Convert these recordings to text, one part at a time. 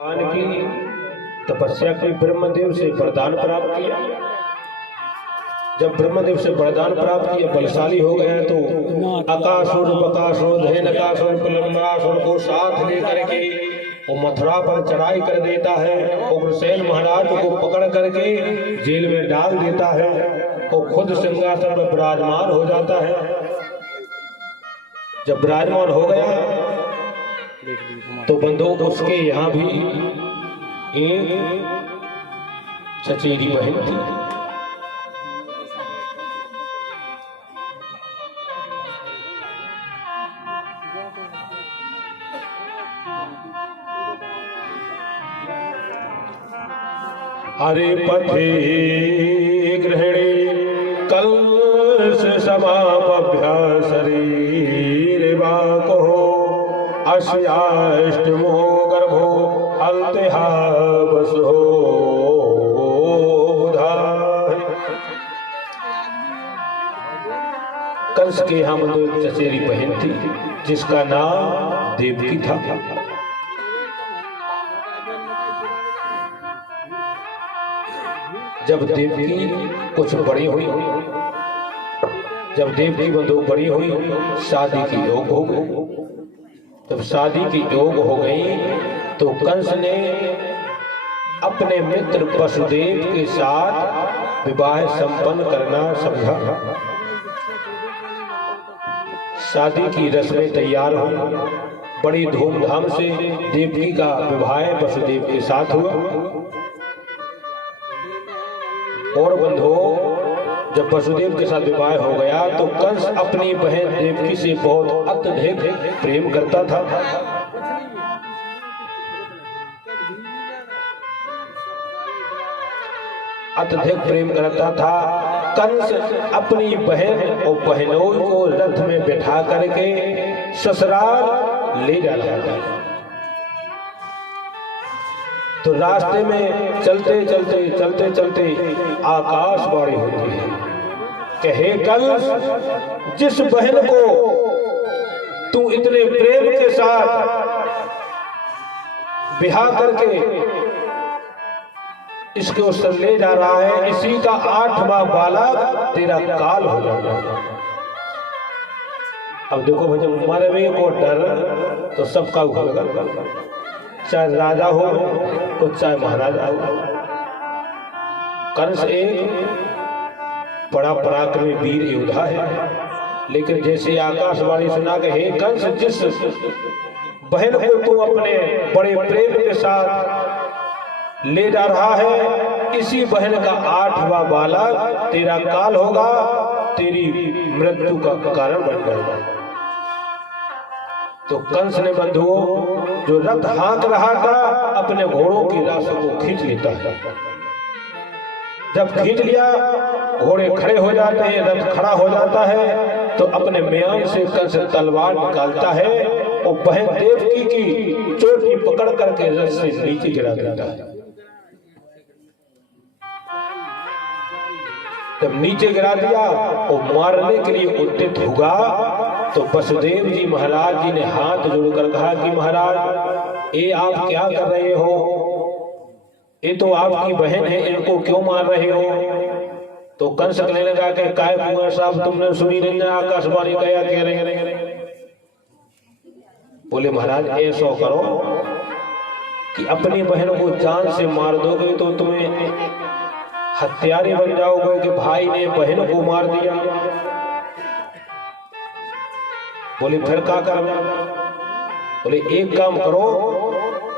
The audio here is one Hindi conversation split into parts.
भगवान की तपस्या की ब्रह्मदेव से वरदान प्राप्त किया। जब ब्रह्मदेव से वरदान प्राप्त किया, बलशाली हो गया, तो अकासुर बकासुर धेनकासुर प्रलंबासुर को साथ लेकर के वो मथुरा पर चढ़ाई कर देता है। उग्रसेन महाराज को पकड़ करके जेल में डाल देता है। वो खुद सिंहासन पर विराजमान हो जाता है। जब विराजमान हो गया तो बंधु उसके यहाँ भी एक चचेरी बहन थी। हरे पथे गृहिणी कलश समापभ्य शरीर बाको अस्याष्टमो गर्भो हलतेहा बसो कंस के हम दो चचेरी बहन थी जिसका नाम देवकी था। जब देवकी कुछ बड़ी हुई, जब देवकी बंधु बड़ी हुई, शादी की योग हो गई। जब शादी की योग हो गई तो कंस ने अपने मित्र वसुदेव के साथ विवाह संपन्न करना समझा। शादी की रस्में तैयार हुई, बड़ी धूमधाम से देवकी का विवाह वसुदेव के साथ हुआ। और बंधुओं, जब वसुदेव के साथ विवाह हो गया तो कंस अपनी बहन देवकी से बहुत अत्यधिक प्रेम करता था। अत्यधिक प्रेम करता था। कंस अपनी बहन और बहनों को रथ में बैठा करके ससुराल ले जा रहा था। तो रास्ते में चलते चलते आकाशवाणी होती है कि हे कंस, जिस बहन को तू इतने प्रेम के साथ ब्याह करके इसके उस ले जा रहा है, इसी का 8वां बालक तेरा काल हो जाएगा। अब देखो भाई, जब मरवे को डर तो सबका उखड़, चाहे राजा हो तो चाहे महाराजा हो। कंस एक बड़ा पराक्रमी वीर योद्धा है, लेकिन जैसे आकाशवाणी सुना के हे कंस, जिस बहन को तू अपने बड़े प्रेम के साथ ले जा रहा है, इसी बहन का 8वां बालक तेरा काल होगा, तेरी मृत्यु का कारण बन जाएगा। तो कंस ने बंधुओं जो रथ हाँक रहा था, अपने घोड़ों की राशि को खींच लेता है। जब खींच लिया, घोड़े खड़े हो जाते हैं, रथ खड़ा हो जाता है, तो अपने म्यान से कंस तलवार निकालता है और बहन देवकी की चोटी पकड़ करके रथ से नीचे गिरा देता है। जब नीचे गिरा दिया और मारने के लिए उद्यत होगा, तो वसुदेव जी महाराज जी ने हाथ जोड़कर कहा कि महाराज, ये आप क्या कर रहे हो? ये तो आपकी बहन है, इनको क्यों मार रहे हो? तो कंस कहने लगा कि काय कुंवर साहब, तुमने सुनी नहीं आकाशवाणी क्या कह रहे? बोले महाराज, ऐसा करो कि अपनी बहन को जान से मार दोगे तो तुम्हें हत्यारे बन जाओगे कि भाई ने बहन को मार दिया। बोले फिर क्या करना? बोले एक काम करो,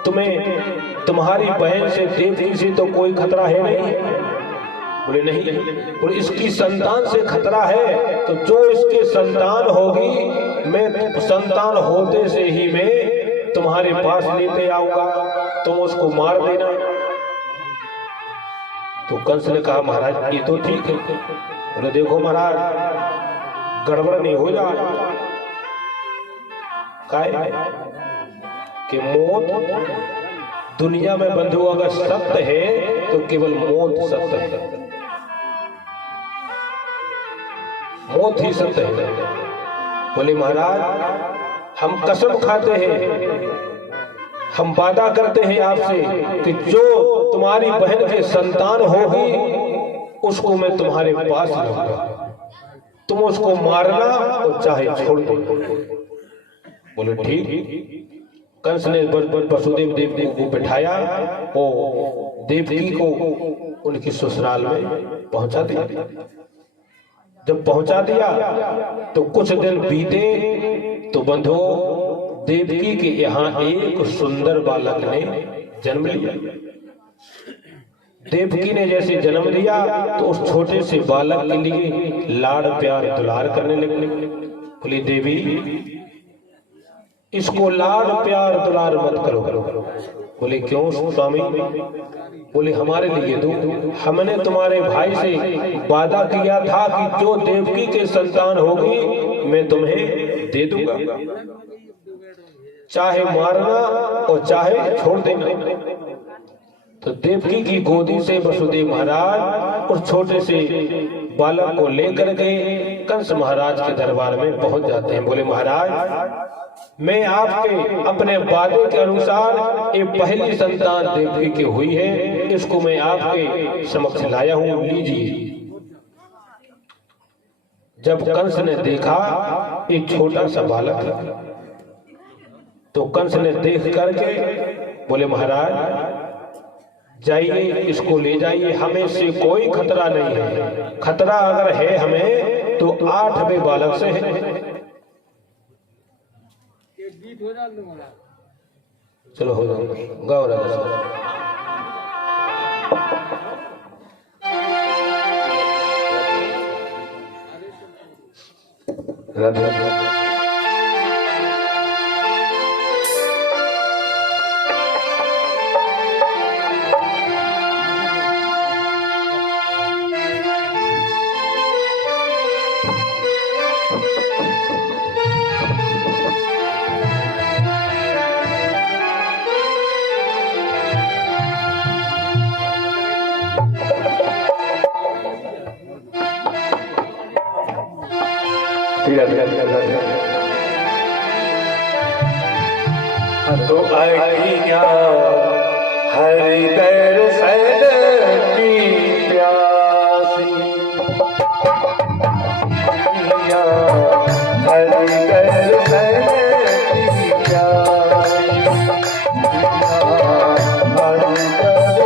तुम्हें तुम्हारी बहन से देवकी से तो कोई खतरा है नहीं। बोले नहीं। बोले इसकी संतान से खतरा है, तो जो इसकी संतान होगी, मैं संतान होते से ही मैं तुम्हारे पास लेते आऊंगा, तुम उसको मार देना। तो कंस ने कहा महाराज, ये तो ठीक है। बोले देखो महाराज, गड़बड़ नहीं हो जाए कि मौत दुनिया में बंधु अगर सत्य है तो केवल मौत सत्य है, मौत ही सत्य है। बोले महाराज, हम कसम खाते हैं, हम वादा करते हैं आपसे कि जो तुम्हारी बहन के संतान होगी उसको मैं तुम्हारे पास लाऊंगा, तुम उसको मारना और चाहे छोड़ दो। बोले ठीक। कंस ने वसुदेव देवकी को बिठाया और देवकी को उनकी ससुराल में पहुंचा दिया। जब पहुंचा दिया तो कुछ दिन बीते तो बंधुओं देवकी के यहाँ एक सुंदर बालक ने जन्म लिया। देवकी ने जैसे जन्म लिया तो उस छोटे से बालक के लिए लाड़ प्यार दुलार करने लगे। बोली देवी इसको लाड़ प्यार दुलार मत करो। बोले क्यों स्वामी? बोले हमारे लिए दो, हमने तुम्हारे भाई से वादा किया था कि जो देवकी के संतान होगी मैं तुम्हें दे दूंगा, चाहे मारना और चाहे छोड़ देना। तो देवकी की गोदी से वसुदेव महाराज उस छोटे से बालक को लेकर के कंस महाराज के दरबार में पहुंच जाते हैं। बोले महाराज मैं आपके अपने वादे के अनुसार ये पहली संतान देवकी की हुई है, इसको मैं आपके समक्ष लाया हूं, लीजिए। जब कंस ने देखा ये छोटा सा बालक है तो कंस ने देख करके बोले महाराज जाइए इसको ले जाइए, हमें से कोई खतरा नहीं है, खतरा अगर है हमें तो 8वें बालक से है। चलो हो जाओ गाओ राधा। तो अखियाँ हरि दर्शन की प्यासी, हरि दर्शन की प्यासी, हरि दर्शन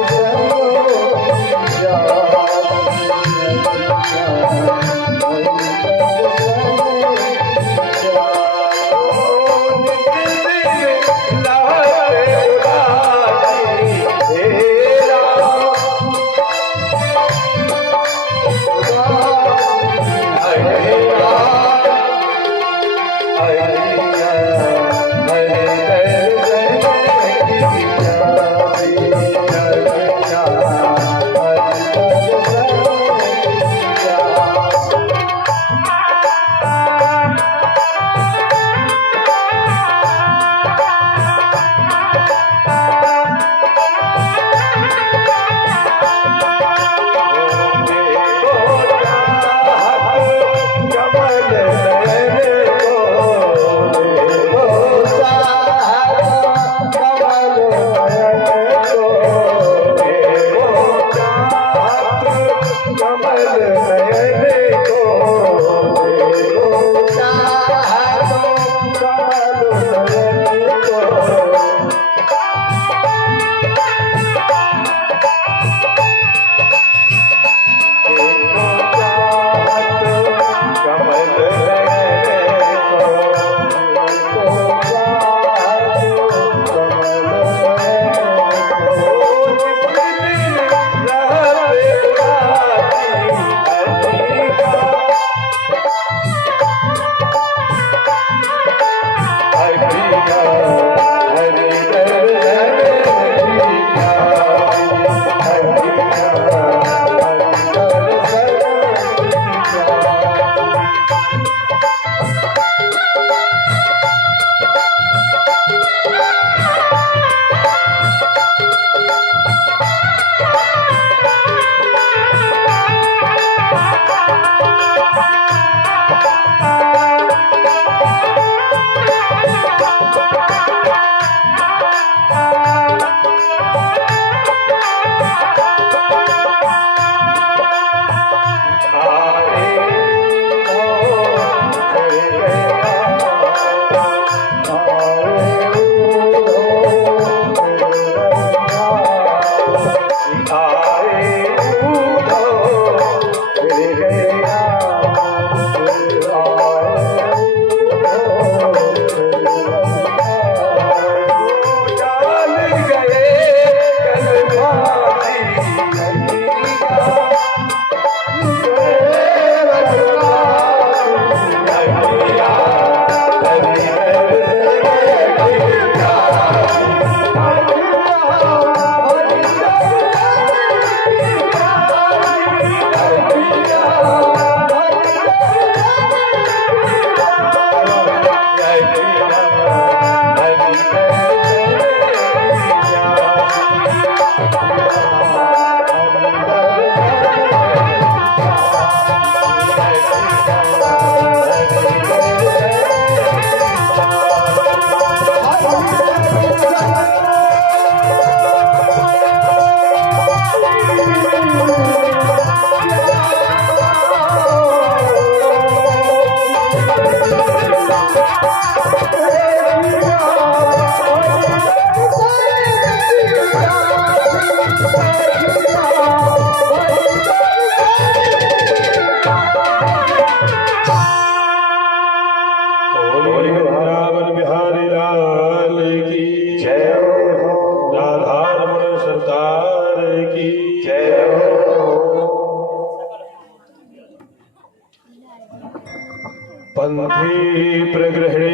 पंथी प्रगृहणे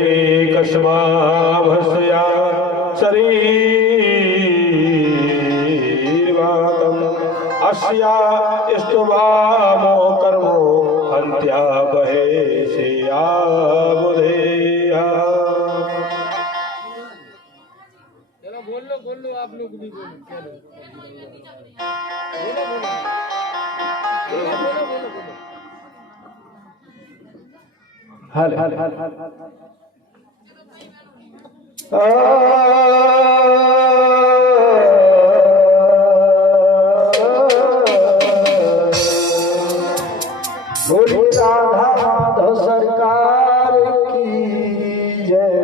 कस्माभस्या शरीरवातम अस्या स्तुवामो कर्मो हन्त्या बहे से बुधेया। बोल लो आप लोग भी बोलो, चलो बोलो। हल बोली राधा माधव सरकार की जय।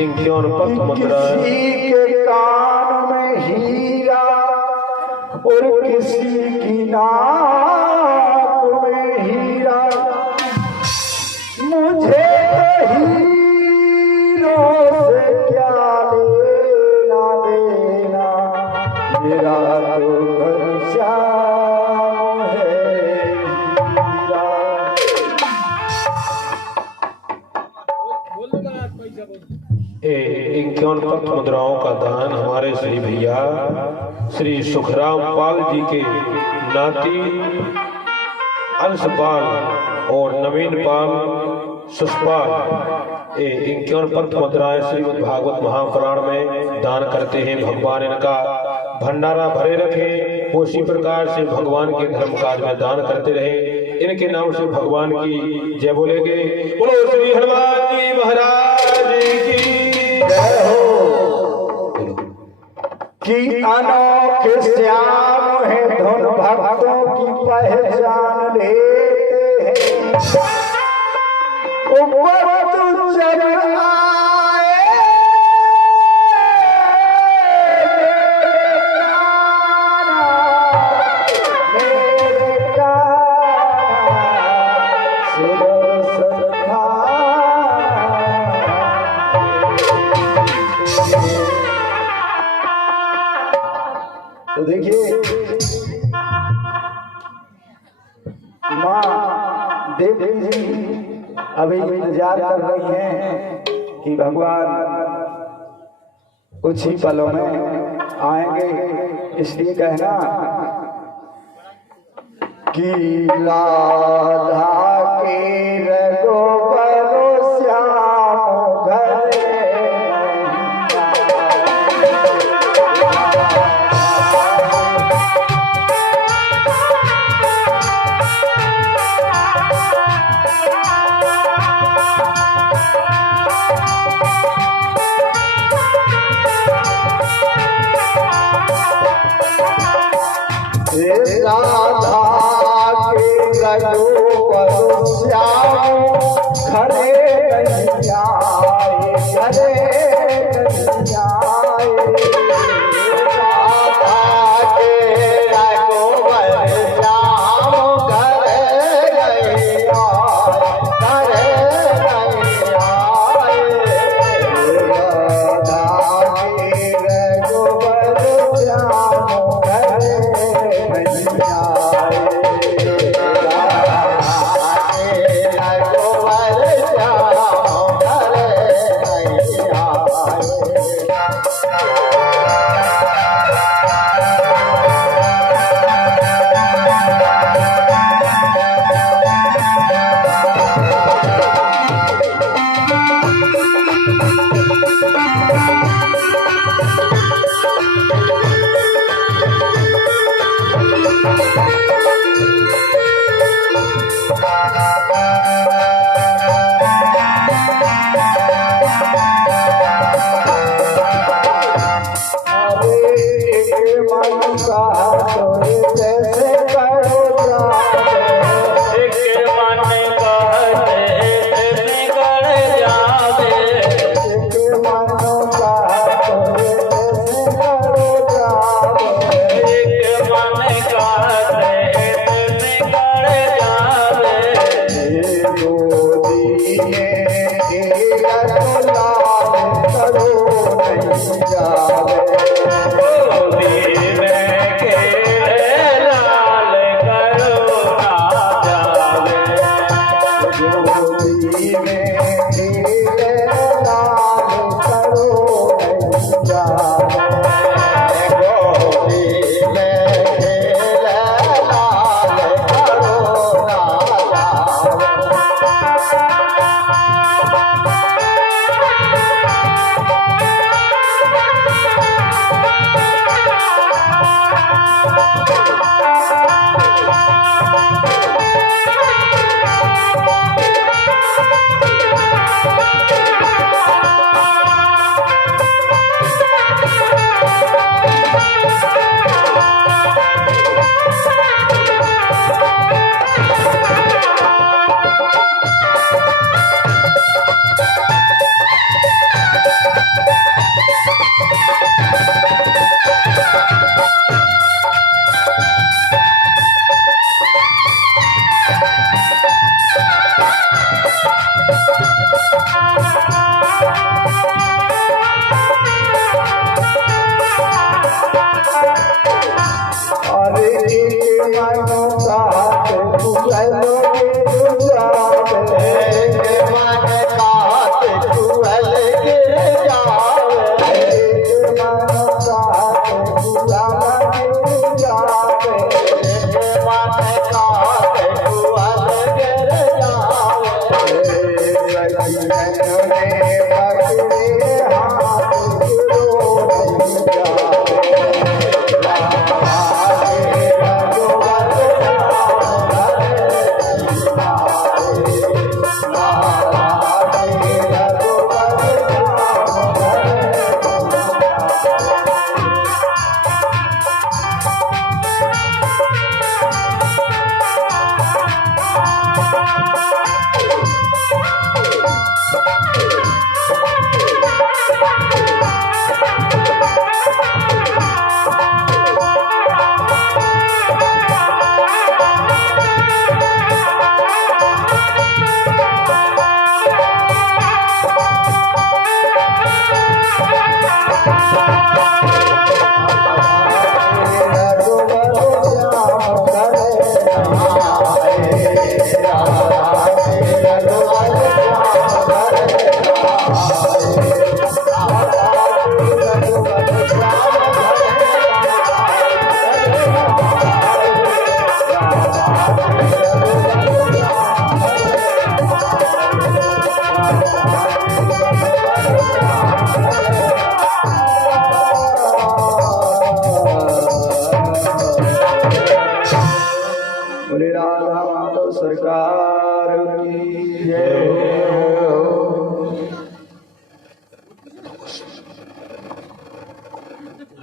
इंक्योन पथ मुद्रा किसी के कान में हीरा और किसी की नाक में हीरा, मुझे हीरों से क्या लेना देना, मेरा तो घनश्याम है हीरा। इंक्योन पथ मुद्राओं का दान हमारे श्री भैया श्री सुखराम पाल जी के नाती अंशपाल और नवीन पाल सुषपाल इंक्योन पथ मुद्राएं श्रीमद् भागवत महापुराण में दान करते हैं। भगवान इनका भंडारा भरे रखे, उसी प्रकार से भगवान के धर्म काज में दान करते रहे। इनके नाम से भगवान की जय बोलेंगे। बोलो श्री हनुमान जी महाराज की जय हो। कि अनोखे श्याम है धन भक्तों की पहचान लेते हैं, उपवत चरण आए मेरे कान्हा सुदर्शन तो देखिए माँ देवी जी अभी इंतजार कर रही हैं कि भगवान कुछ ही पलों में आएंगे, इसलिए कहना कि राधा के रघुबर श्याम घरे राधा के रघुवर श्याम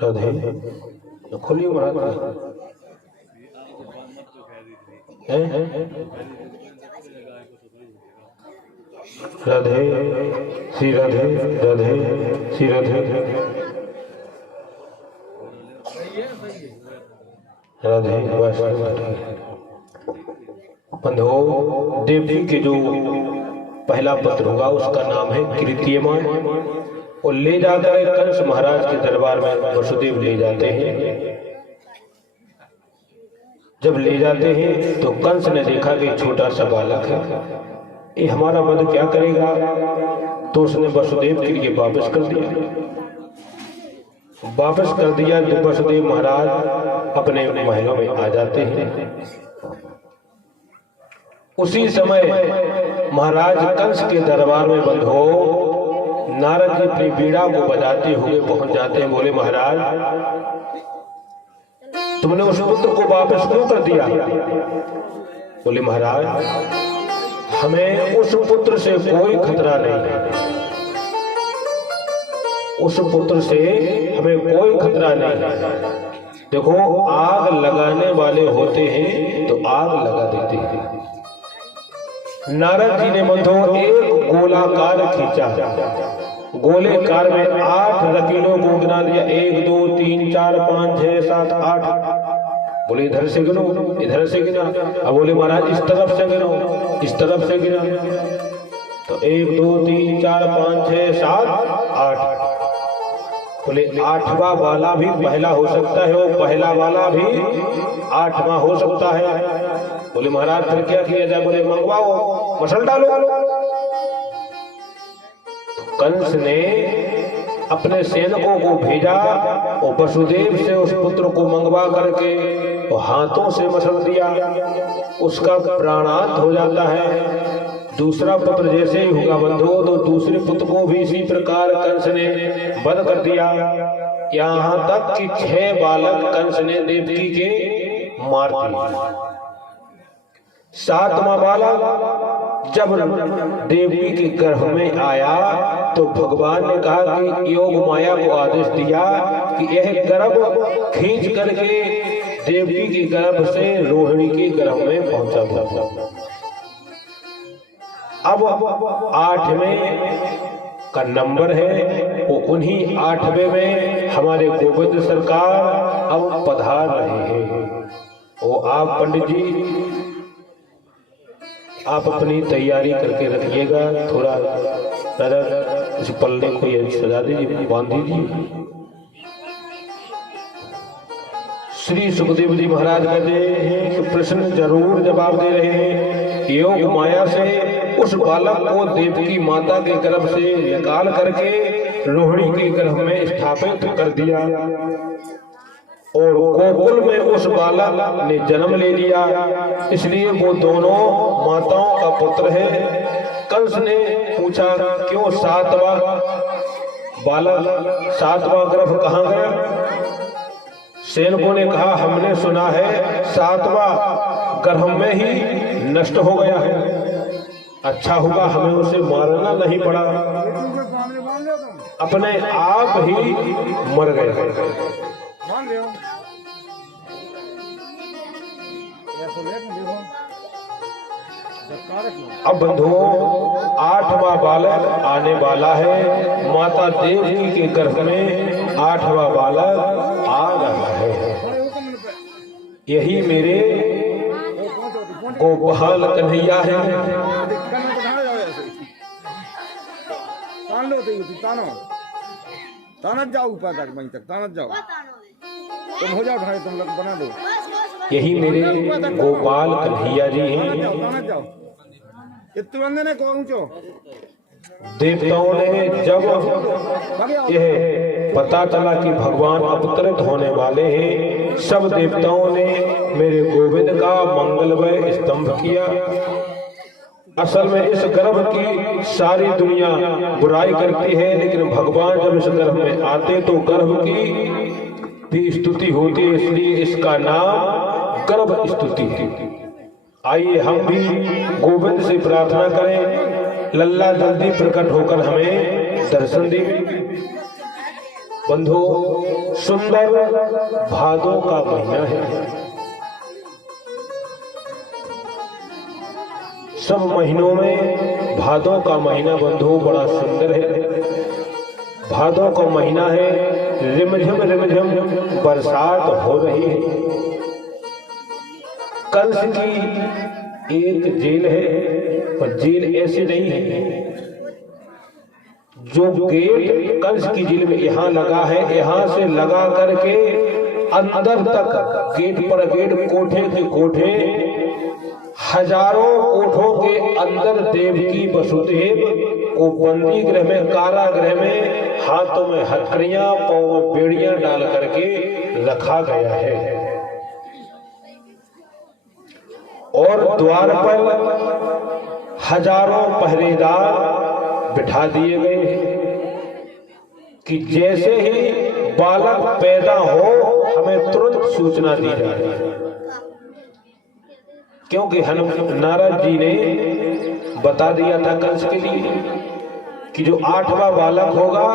राधे खुली उम्र राधे श्री राधे राधे श्री राधे राधे बंधो देवजी के जो पहला पत्र होगा उसका नाम है कृत्यमान और ले जाकर कंस महाराज के दरबार में वसुदेव ले जाते हैं। जब ले जाते हैं तो कंस ने देखा कि छोटा सा बालक है, ये हमारा वध क्या करेगा, तो उसने वसुदेव के लिए वापस कर दिया। तो वसुदेव महाराज अपने महलों में आ जाते हैं। उसी समय महाराज कंस के दरबार में बंद हो नारद जी अपनी बीड़ा को बजाते हुए पहुंच जाते हैं। बोले महाराज तुमने उस पुत्र को वापस क्यों कर दिया? बोले महाराज हमें उस पुत्र से कोई खतरा नहीं, उस पुत्र से हमें कोई खतरा नहीं। देखो आग लगाने वाले होते हैं तो आग लगा देते हैं। नारद जी ने बंधो एक गोलाकार खींचा, गोलेकार में 8 रकीलों को गिना दिया, 1 2 3 4 5 6 7 8। बोले इधर से गिनो, इधर से गिना। अब बोले महाराज इस तरफ से गिनो, इस तरफ से गिना। तो 1 2 3 4 5 6 7 8, बोले 8वां वाला भी पहला हो सकता है, वो पहला वाला भी 8वां हो सकता है। बोले महाराज फिर क्या किया जाए? बोले मंगवाओ, मसल डालो। कंस ने अपने सैनिकों को भेजा और वसुदेव से उस पुत्र को मंगवा करके और हाथों से मसल दिया, उसका प्राणांत हो जाता है। दूसरा पुत्र जैसे ही होगा बंधु, तो दूसरे पुत्र को भी इसी प्रकार कंस ने वध कर दिया। यहाँ तक कि 6 बालक कंस ने देवकी के मार दिए। 7वां बालक जब देवकी के गर्भ में आया तो भगवान ने कहा कि योग माया को आदेश दिया कि यह गर्भ खींच करके देवकी के गर्भ से रोहिणी के गर्भ में पहुंचा था। अब 8वें का नंबर है, वो उन्हीं 8वें में हमारे गोविंद सरकार अब पधार रहे हैं। वो आप पंडित जी आप अपनी तैयारी करके रखिएगा, थोड़ा दादा इस पल्ले को ये सजा दीजिए, बांध दीजिए। श्री सुखदेव जी महाराज कहते हैं कि प्रश्न जरूर जवाब दे रहे हैं। योग माया से उस बालक को देवकी माता के गर्भ से निकाल करके रोहिणी के गर्भ में स्थापित कर दिया और गोकुल में उस बालक ने जन्म ले लिया, इसलिए वो दोनों माताओं का पुत्र है। कंस ने पूछा क्यों 7वां बालक, 7वां गर्भ कहाँ गया? सैनिकों ने कहा हमने सुना है 7वां गर्भ में ही नष्ट हो गया है। अच्छा होगा हमें उसे मारना नहीं पड़ा, अपने आप ही मर गए। अब बंधुओं 8वां बालक आने वाला है, माता देवकी के गर्भ में 8वां बालक आ रहा है। यही मेरे गोपाल कन्हैया है। तानत जाओ ऊपर तक, वहीं तक तानत जाओ, तुम हो जाओ भाई, तुम लोग बना दो। यही मेरे गोपाल कन्हैया जी हैं। तानत जाओ, इतने बंदे ने कौन ऊंचो। देवताओं ने जब यह पता चला कि भगवान अवतरित होने वाले हैं, सब देवताओं ने मेरे गोविंद का मंगलमय स्तंभ किया। असल में इस गर्भ की सारी दुनिया बुराई करती है, लेकिन भगवान जब इस गर्भ में आते तो गर्भ की भी स्तुति होती है, इसलिए इसका नाम गर्भ स्तुति है। आइए हम भी गोविंद से प्रार्थना करें, लल्ला जल्दी प्रकट होकर हमें दर्शन दे। बंधु सुंदर भादों का महीना है। सब महीनों में भादों का महीना बंधु बड़ा सुंदर है। भादों का महीना है, रिमझिम बरसात हो रही है। कंस की एक जेल है, पर जेल ऐसी नहीं है। जो गेट कंस की जेल में यहाँ लगा है, यहाँ से लगा करके अंदर तक गेट पर गेट, कोठे के कोठे, हजारों कोठों के अंदर देवकी वसुदेव को बंदी गृह में, कारागृह में हाथों में हथकड़ियां, पांव में बेड़ियां डाल करके रखा गया है। और द्वार पर हजारों पहरेदार बिठा दिए गए हैं कि जैसे ही बालक पैदा हो हमें तुरंत सूचना दी जाए, क्योंकि नारद जी ने बता दिया था कंस के लिए कि जो 8वां बालक होगा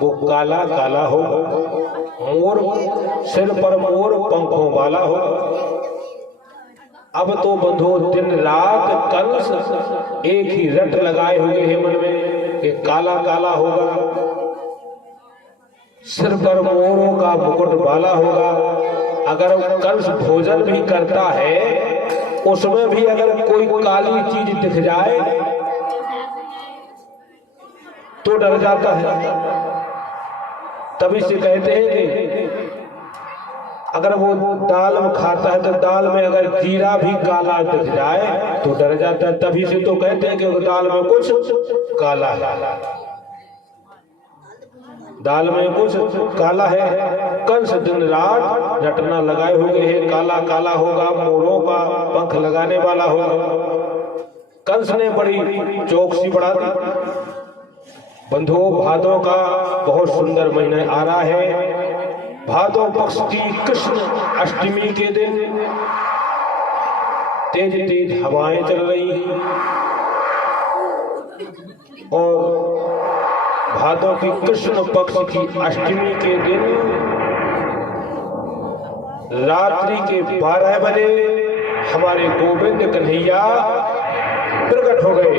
वो काला काला होगा, मोर सिर पर मोर पंखों वाला होगा। अब तो बंधु दिन रात कंस एक ही रट लगाए हुए हैं मन में कि काला काला होगा, सिर पर मोरों का मुकुट वाला होगा। अगर कंस भोजन भी करता है, उसमें भी अगर कोई काली चीज दिख जाए तो डर जाता है। तभी से कहते हैं कि अगर वो दाल में खाता है तो दाल में अगर जीरा भी काला दिख जाए तो डर जाता है। तभी से तो कहते हैं कि दाल में कुछ काला है, दाल में कुछ काला है। कंस दिन रात रटना लगाए हुए हैं, काला काला होगा, मोरों का पंख लगाने वाला होगा। कंस ने बड़ी चौकसी बढ़ा दी। बंधुओं, भादों का बहुत सुंदर महीना आ रहा है। भादो पक्ष की कृष्ण अष्टमी के दिन तेज तेज हवाएं चल रही हैं और भादों की कृष्ण पक्ष की अष्टमी के दिन रात्रि के 12 बजे हमारे गोविंद कन्हैया प्रकट हो गए।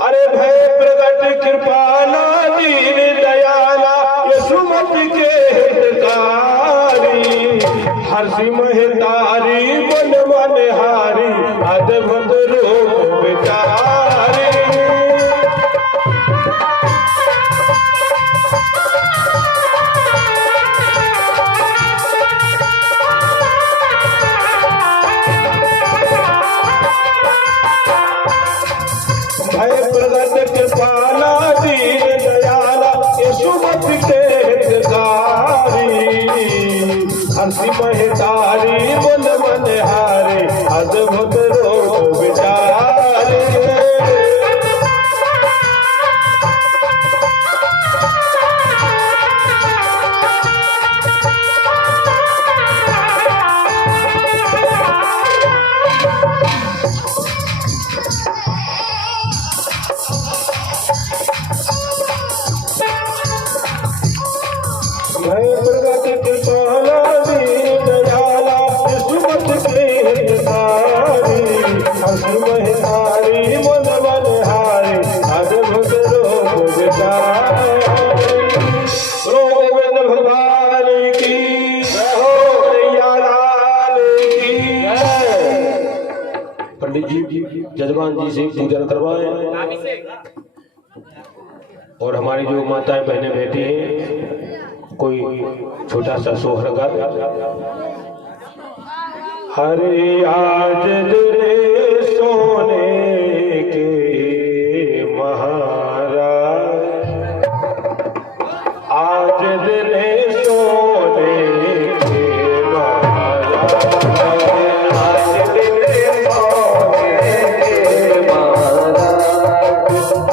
अरे भय प्रकट कृपाला दीन दयाला यशुमति के हितकारी, हर्षि महतारी बन मनहारी अद्भुत रूप विचारी। भय प्रगट कृपाला दीन दयाला यशुमति के हितकारी, हंसी महतारी बन मनहारी अद्भुत रूप विचारी। भय प्रगट कृपाला दीन दयाला यशुमति के हितकारी, हंसी महतारी बन मनहारी अद्भुत रूप विचारी। गोविंद भगवान की जय हो, कन्हैया लाल की जय। पंडित जी जजमान जी से पूजन करवाएं और हमारी जो माताएं बहनें बैठी हैं कोई छोटा सा सोहर गा। हरे आज तेरे सोने के महाराज, आज तेरे सोने के महाराज, आज तेरे सोने के महाराज,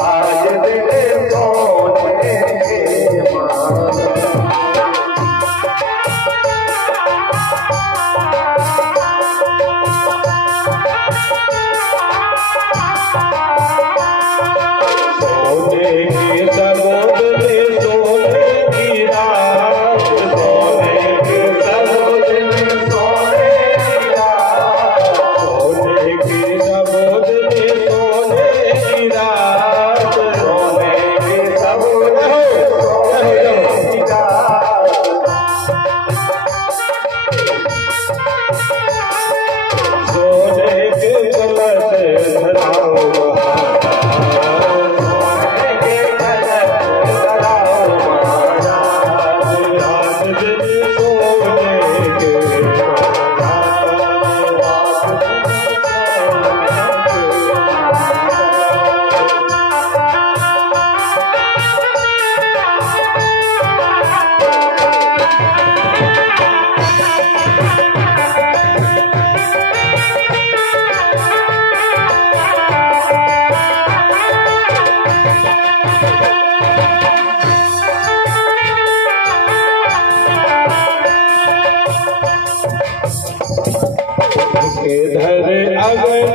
आज तेरे सोने के महाराज। इधर अगन